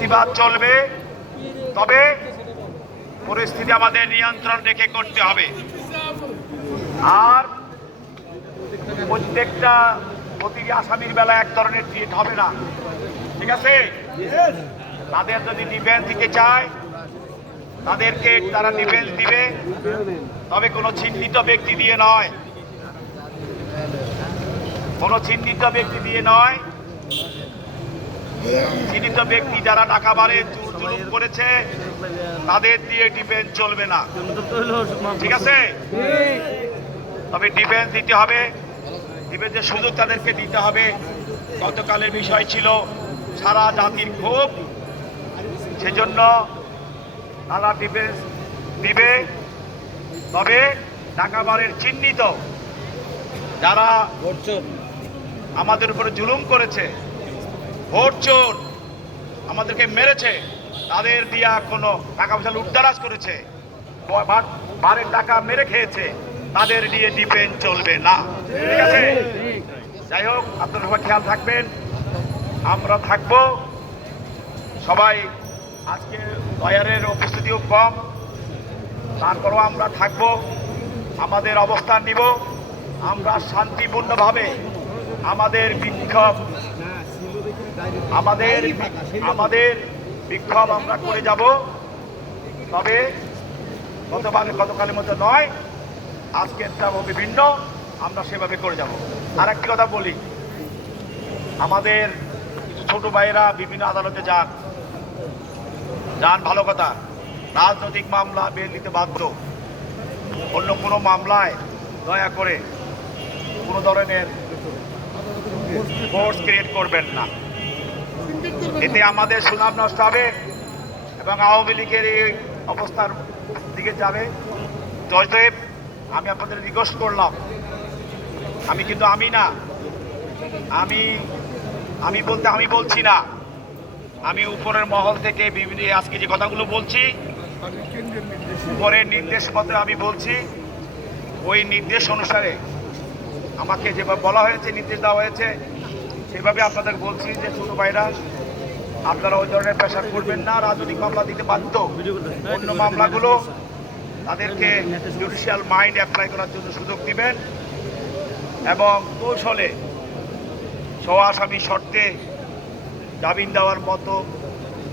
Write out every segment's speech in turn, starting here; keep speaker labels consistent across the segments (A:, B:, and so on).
A: প্রতিবাদ চলবে, তবে পরিস্থিতি আমাদের নিয়ন্ত্রণ রেখে করতে হবে। আর প্রত্যেকটা প্রতিটি আসামির বেলা এক ধরনের ট্রিট হবে না। ঠিক আছে? তাদের যদি ডিফেন্স দিতে চায়, তাদেরকে তারা ডিফেন্স দিবে, তবে কোনো চিহ্নিত ব্যক্তি দিয়ে নয়। কোনো চিহ্নিত ব্যক্তি দিয়ে নয়। চিহ্নিত ব্যক্তি যারা টাকা বাড়ে জুল- জুলুম করেছে তাদের দিয়ে ডিফেন্স চলবে না। ঠিক আছে? তবে ডিফেন্স দিতে হবে। ডিফেন্সের সুযোগ তাদেরকে দিতে হবে। গতকালের বিষয় ছিল সারা জাতির ক্ষোভ। সেজন্য তারা ডিফেন্স দিবে। তবে টাকাবারের চিহ্নিত। যারা আমাদের উপরে জুলুম করেছে ভোট চোর আমাদেরকে মেরেছে। তাদের দিয়া কোনো টাকা পয়সা লুটতারাজ করেছে। বারের টাকা মেরে খেয়েছে। তাদের দিয়ে ডিফেন্স চলবে না। ঠিক আছে? যাই হোক, আপনারা সবাই খেয়াল থাকবেন। আমরা থাকব। সবাই আজকে লয়ারের উপস্থিতিও কম। তারপরও আমরা থাকব। আমাদের অবস্থান নিব। আমরা শান্তিপূর্ণভাবে আমাদের বিক্ষোভ আমাদের আমাদের বিক্ষোভ আমরা করে যাব। তবে গতবার গতকালের মতো নয় আজকেরটা হবে ভিন্ন আমরা সেভাবে করে যাব। আর একটি কথা বলি, আমাদের কিছু ছোট ভাইয়েরা বিভিন্ন আদালতে যান। যান ভালো কথা, রাজনৈতিক মামলা বের দিতে বাধ্য। অন্য কোনো মামলায় দয়া করে কোনো ধরনের ফোর্স ক্রিয়েট করবেন না। এতে আমাদের সুনাম নষ্ট হবে এবং আওয়ামী লীগের এই অবস্থার দিকে যাবে। জয়দেব, আমি আপনাদের রিকোয়েস্ট করলাম। আমি কিন্তু আমি না। আমি আমি বলতে আমি বলছি না। আমি উপরের মহল থেকে বিভিন্ন আজকে যে কথাগুলো বলছি, উপরের নির্দেশ মতো আমি বলছি, ওই নির্দেশ অনুসারে আমাকে যেভাবে বলা হয়েছে, নির্দেশ দেওয়া হয়েছে সেভাবে আপনাদের বলছি যে ছোট ভাইরা, আপনারা ওই ধরনের প্রেশার করবেন না, রাজনৈতিক মামলা দিতে বাধ্য। অন্য মামলাগুলো তাদেরকে জুডিশিয়াল মাইন্ড অ্যাপ্লাই করার জন্য সুযোগ দিবেন এবং কৌশলে সহাসামী শর্তে জামিন দেওয়ার মতো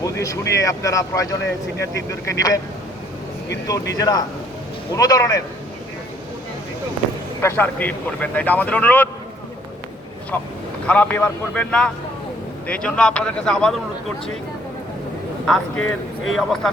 A: বুঝে শুনিয়ে আপনারা প্রয়োজনে সিনিয়র টিমদেরকে নেবেন কিন্তু নিজেরা কোনো ধরনের প্রেশার ক্রিয়েট করবেন না। এটা আমাদের অনুরোধ। সব খারাপ ব্যবহার করবেন না। এই জন্য আপনাদের কাছে আবার অনুরোধ করছি। আজকের এই অবস্থান